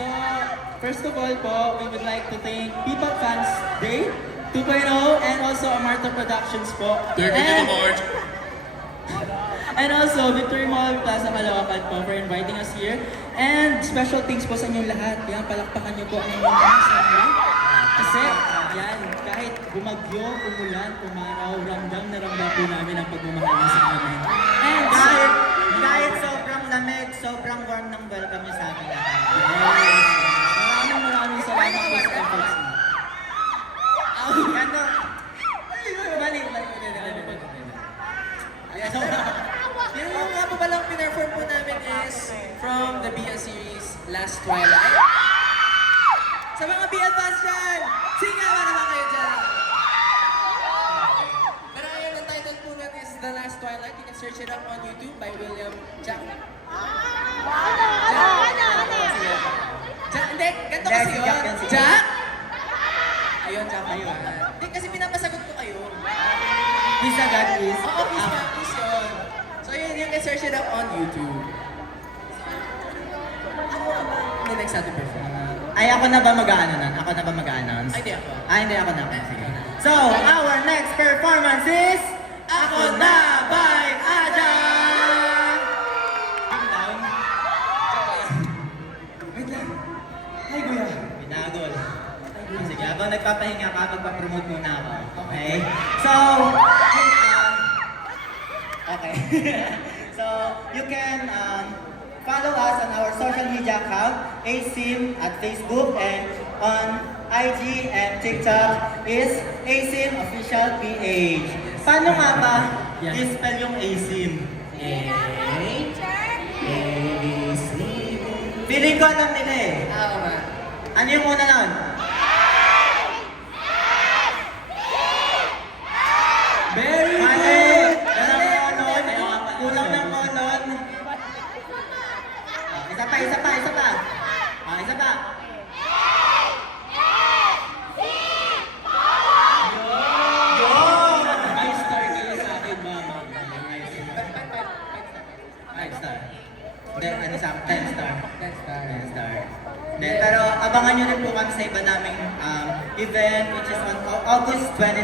So, first of all po, we would like to thank P-Pop Fans Day 2.0 and also Amarta Productions po. And also, Victory Mall Plaza Caloocan po for inviting us here. And special thanks po sa inyong lahat. Yan, palakpakan niyo po ang inyong mga kasi, yan, kahit bumagyo, umulan, umaraw, ramdam na ramdam po namin ang pagmamahal niyo sa amin. And kahit sobrang lamig, sobrang warm ng welcome niyo sa amin lahat. Yes. Maraming salamat po sa efforts niyo. Ganda. Mali. Yung nga po palang pinerform po namin is from the BL series Last Twilight. Sa mga BL fans dyan, singawa naman kayo dyan! Pero ayun, ang title po nun is The Last Twilight. You can search it up on YouTube by William Jack. Hindi, ganito kasi yun. Jack? Ayun, Jack. Ayun. Hindi, kasi pinapasagot ko kayo. Please agad, please. Oo, please yun. So yun, you can search it up on YouTube. The next ating perform. Ay, ako na ba mag-a-announce? Ako na ba mag-a-announce? Ay, di ako. Hindi ako na. Sige. So, our next performance is Ako Na by Aja! Wait lang. Hi, Kuya. Pinagol. Sige, habang nagpapahinga ka, magpapromote muna ako. Okay? So, okay. So, you can follow us on our social media account, ASIM at Facebook, and on IG and TikTok is ASIM Official PH. Paano nga ba i-spell yung ASIM? ASIM. Feeling ko alam nila eh. Oo nga. Ano yung una nun? Very Mali! good! Walang kolon. Kulang ng kolon. Isa pa. Isa pa. Yun! 5 star kayo sa akin, mama. 5 star. Hindi, ano sa 10 star. 10 star. 10 star. Hindi, pero abangan nyo rin po kami sa iba naming event which is on August 29.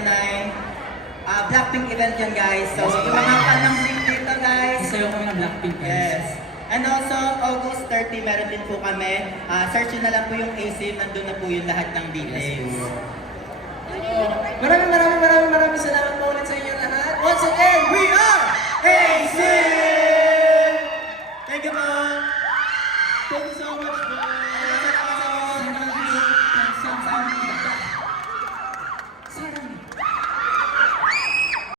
Blackpink event yan, guys. So, yung mga fan ng Blink dito, guys. Sasayaw kami ng Blackpink. Yes. And also, August 30, meron din po kami. Search nyo na lang po yung ASIM. Nandun na po yung lahat ng details. Maraming salamat po ulit sa inyo lahat. Once again, we are